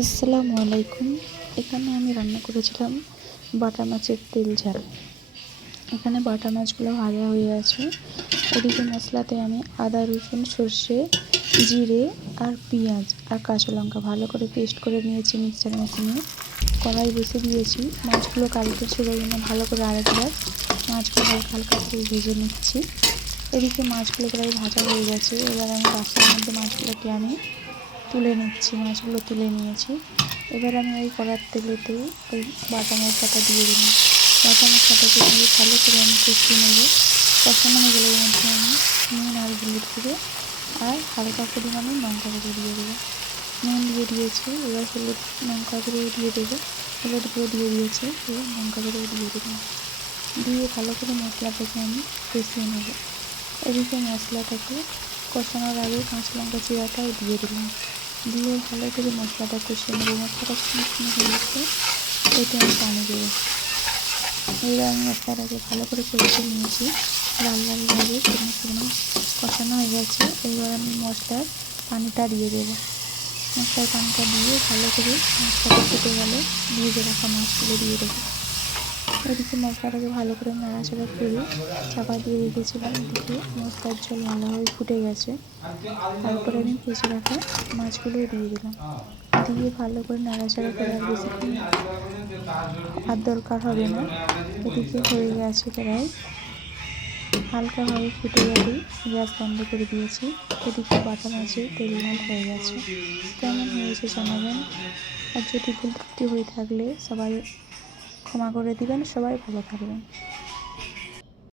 আসসালামু আলাইকুম। এখানে আমি রান্না করেছিলাম বাটা মাছের তেল ঝাল। এখানে বাটা মাছগুলো ভাজা হয়ে আছে। এদিকে মশলাতে আমি আদা, রসুন, সর্ষে, জিরে আর পেঁয়াজ আর কাঁচা লঙ্কা ভালো করে পেস্ট করে নিয়েছি মিক্সচার মেশিনে। কড়াই বসে দিয়েছি। মাছগুলো কালকে ছিল জন্য ভালো করে আরেকবার মাছগুলো হালকা হালকা করে ভেজে নিচ্ছি। এদিকে মাছগুলো প্রায় ভাজা হয়ে গেছে। এবার আমি বাক্সের মধ্যে মাছগুলোকে আমি তুলে নিচ্ছি। মাছগুলো তুলে নিয়েছি। এবার আমি ওই কড়ার তেলেতে ওই বাটা মশলাটা দিয়ে দিলাম। বাটা মশলাটাকে দিয়ে ভালো করে আমি কষিয়ে নেব। কষানো হয়ে গেলে এর মধ্যে আমি নুন আর হলুদ গুঁড়ো আর হালকা পরিমাণে লঙ্কা গুঁড়ো দিয়ে দেবো। নুন দিয়ে দিয়েছি, এবার হলুদ লঙ্কা গুঁড়ো দিয়ে দেবো। হলুদ গুঁড়ো দিয়ে দিয়েছি, এবার লঙ্কা গুঁড়ো দিয়ে দিলাম। দিয়ে ভালো করে মশলাটাকে আমি কষিয়ে নেব। এদিকে মশলাটাকে কষানোর আগে কাঁচা লঙ্কা চিরাটাও দিয়ে দিলাম। দিয়ে ভালো করে মশলাটা কষিয়ে নেব। মশলাটা কষানো হয়ে গেছে, এতে আমি পানি দেবো। এবার আমি মশলাটাকে ভালো করে কষিয়ে নিয়েছি। লাল লালভাবে শুকনো শুকনো কষানো হয়ে গেছে। এবার আমি মশলার পানিটা দিয়ে দেবো। মশলার পানিটা দিয়ে ভালো করে মশলাটা ফুটে গেলে ভেজে রাখা মাছগুলো দিয়ে দেবো। এদিকে মশলাটাকে ভালো করে নাড়াচাড়া করে চাপা দিয়ে রেখেছিলাম। এদিকে মশলার ঝোল ভালোভাবে ফুটে গেছে। তারপরে আমি ভেজে রাখা মাছগুলো দিয়ে দিলাম। দিয়ে ভালো করে নাড়াচাড়া করে আর বেশিক্ষণ আর দরকার হবে না। এদিকে হয়ে গেছে প্রায়, হালকাভাবে ফুটে গেলেই গ্যাস বন্ধ করে দিয়েছি। এদিকে বাটা মাছের তেল ঝাল হয়ে গেছে। কেমন হয়েছে জানাবেন। আর যদি ভুল ত্রুটি হয়ে থাকলে সবাই ক্ষমা করে দিবেন। সবাই ভালো থাকবেন।